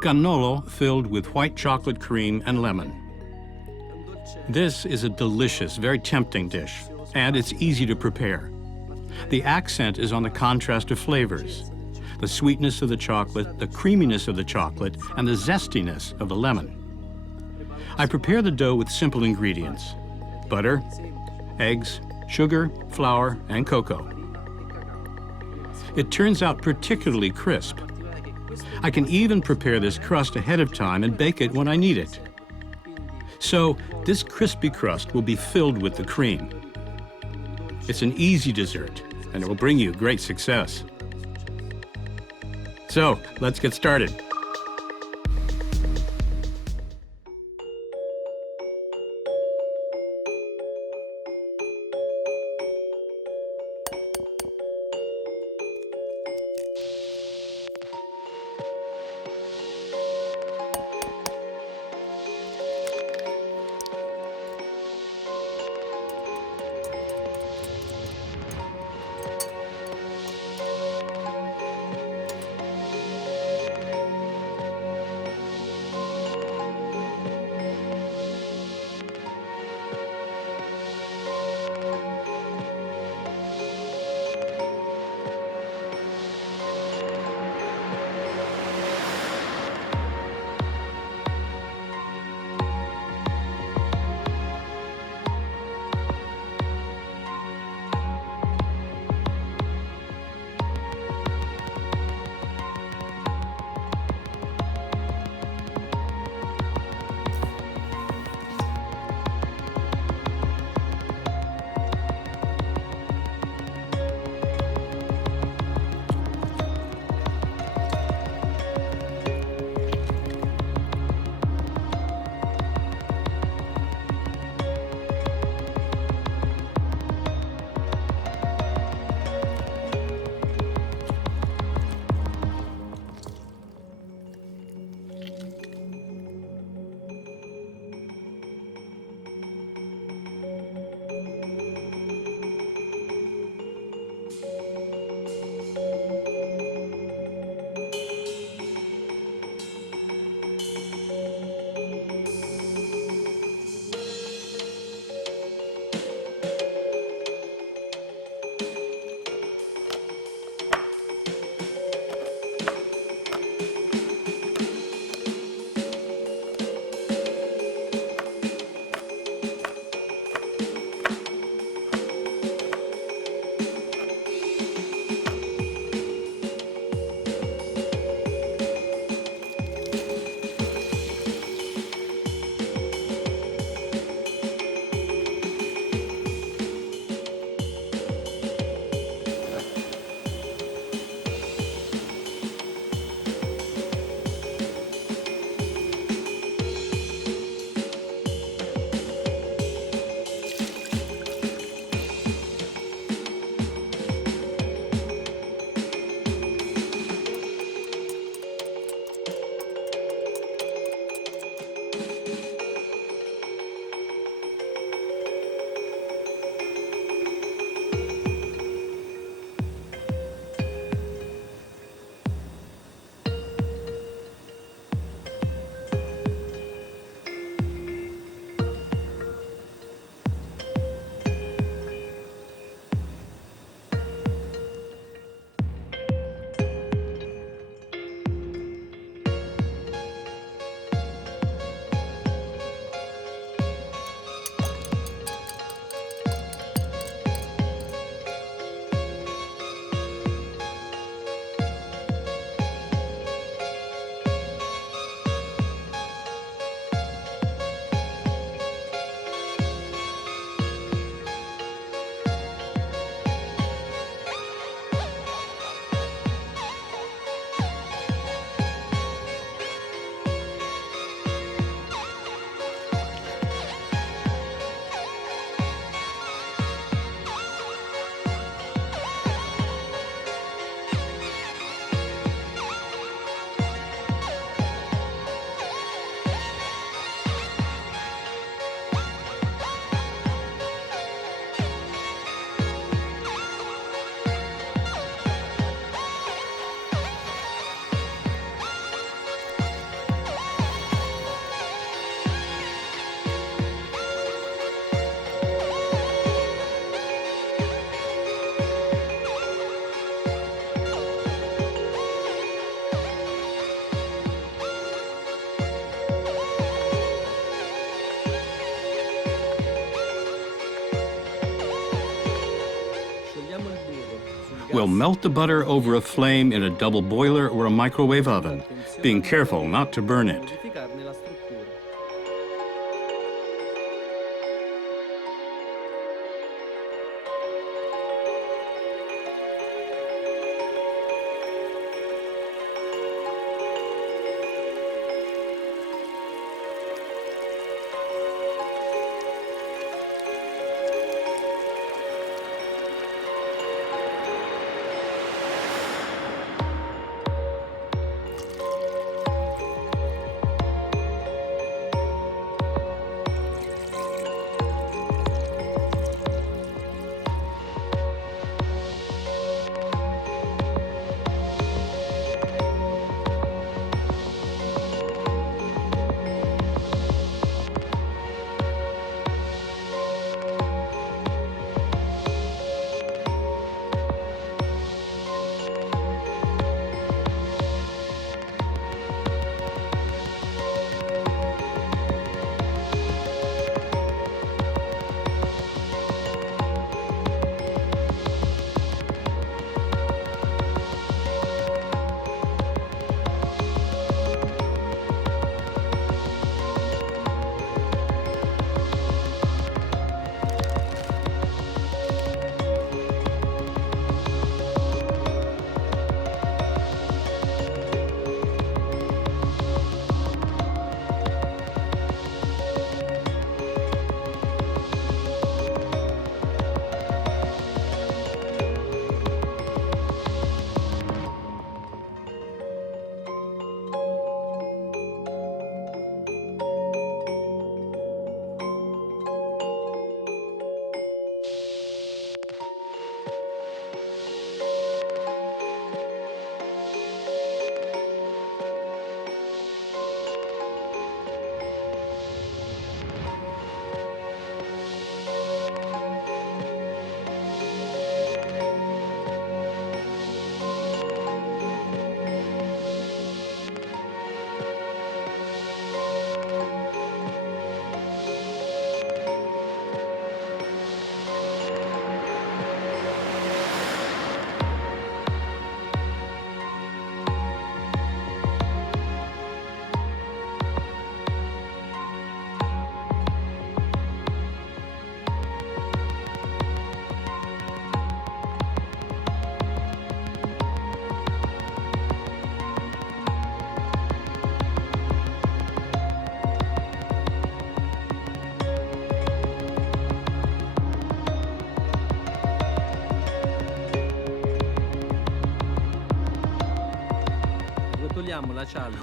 cannolo filled with white chocolate cream and lemon. This is a delicious, very tempting dish, and it's easy to prepare. The accent is on the contrast of flavors, the sweetness of the chocolate, the creaminess of the chocolate, and the zestiness of the lemon. I prepare the dough with simple ingredients: butter, eggs, sugar, flour, and cocoa. It turns out particularly crisp. I can even prepare this crust ahead of time and bake it when I need it. So this crispy crust will be filled with the cream. It's an easy dessert, and it will bring you great success. So let's get started. We'll melt the butter over a flame in a double boiler or a microwave oven, being careful not to burn it.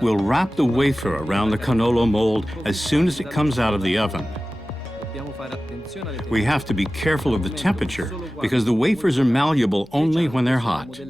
We'll wrap the wafer around the cannolo mold as soon as it comes out of the oven. We have to be careful of the temperature because the wafers are malleable only when they're hot.